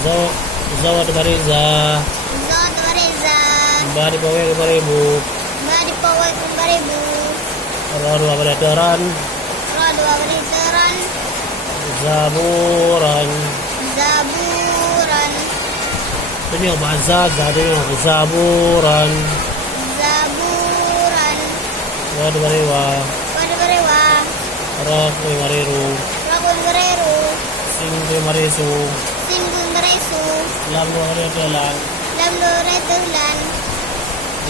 Zo, zo ada bari za. Zo ada bari za. Bari pawe ke bari bu. Bari pawe ke bari bu. Ro dua bari teran. Ro dua bari teran. Zaburan. Zaburan. Ini baza jadi zaburan. Zaburan. Wa ada bari wa. Bari bari wa. Ro ke bari ru. Ro ke bari ru. Sing ke bari su. Sing ke bari su. Lam do bari telan. Lam do bari telan.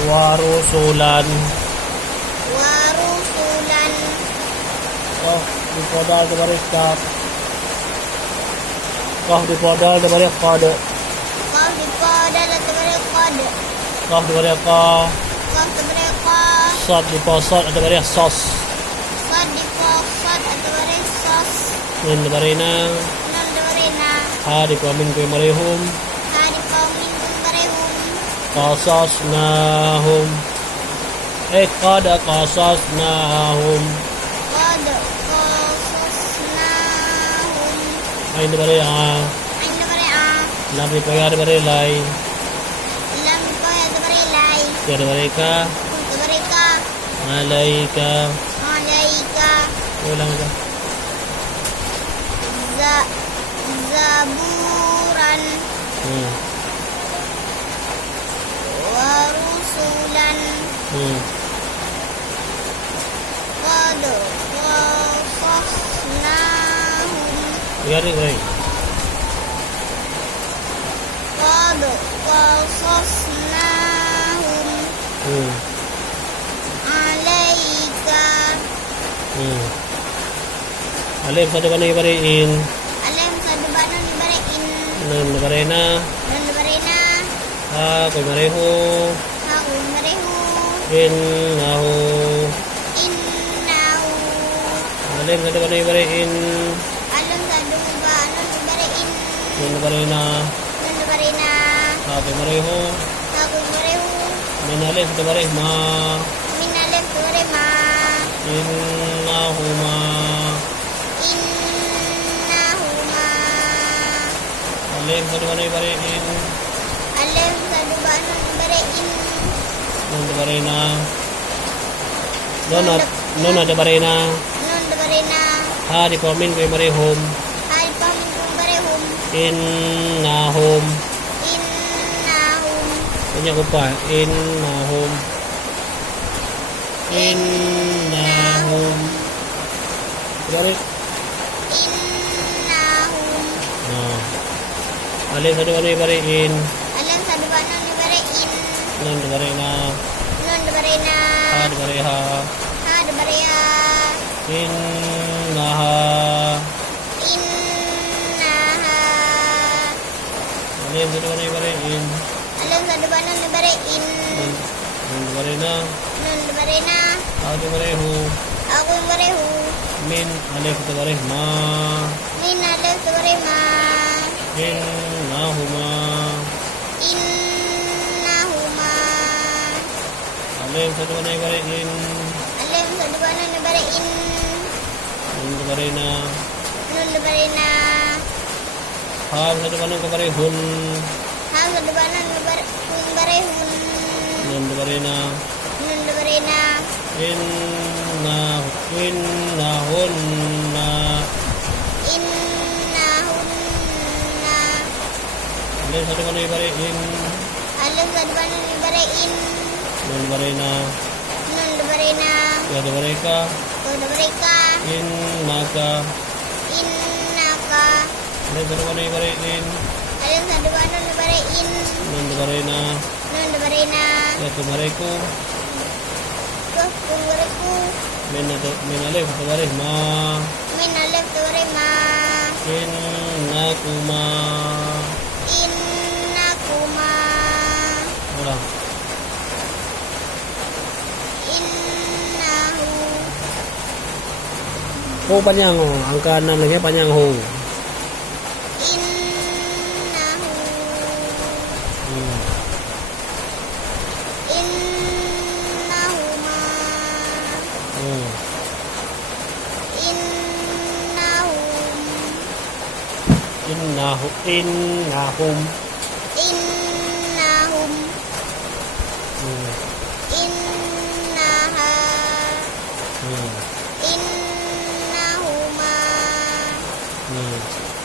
Warusulan. Warusulan. Oh, di podal de bari kap. Kah di podal de bari qad. Kau di pada atau bari qad. Kah di bari ka. Kau di bari qa. Sad di posat ada bari sos. Sad di qad atau bari sos. Nun de bari na. Nun di bari na. Ha di pamin ke marihum. Hari kau minggu bari hum. Qasasnahum. Qad qasasnahum. Qad qasasnahum. Ain de bari a. Ain di bari a. Lam di paya de bari lai. Lam kau ya di bari lai. Ya de bari ka. Di bari ka. Alaika. Alaika. Ulang aja. Zaburan. Warusulan. Qad qasasnahum. Ya de bari. Qad qasasnahum alaika. Alif satu bani bari in. Alam sadubana ni bariin. Nun de bari na. Nun barina. Ha ko marihu. Aku marihu. Innahu. Innahu. Alif satu bani bari in. Alam sadubana ni bariin. Nun de bari na. Nun barina. Ha ko marihu. Aku marihu. Min alif de bari ma. Min alam barima. Innahuma. Innahuma. Alif satu bani bari in. Alam sadubana ni bariin. Nun de bari na. Nun ada bari na. Nun barina. Ha di pamin ke marihum. Hari paminggu barihum. Innahum. Innahum. Banyak apa? Innahum. Innahum. Bari. Innahum. Nah. Alif satu bani bari in. Alam sadubana ni bariin. Nun de bari na. Nun barina. Ha di bari ha. Ha di baria. Innaha. Innaha. Alif satu bani bari in. Alam sadubana ni bariin. Nun de bari na. Nun barina. Ha di bari hu. Aku barihu. Min alif satu bari ma. Min alam barima. Innahuma. Innahuma. Alif satu bani bari in. Alam sadubana ni bariin. Nun de bari na. Nun barina. Ha satu bani ke bari hun. Ha sadubana ni barihun. Nun de bari na. Nun barina. Innahunna. Innahunna. Alif satu bani bari in. Alam sadubana ni bariin. Nun de bari na. Nun barina. Ya de bari ka. Kau mereka. Innaka. Innaka. Alif satu bani bari in. Alam sadubana ni bariin. Nun de bari na. Nun barina. Ya tu mariku. Kau kumuriku. Min alif satu bari ma. Min alam barima. Innakuma. Innakuma. Ulang. Innahu. Oh panjang oh. Angka 6 lagi panjang ho. Innahu. Innahuma. innahum. innahum Hmm. innaha Hmm. innahuma Hmm.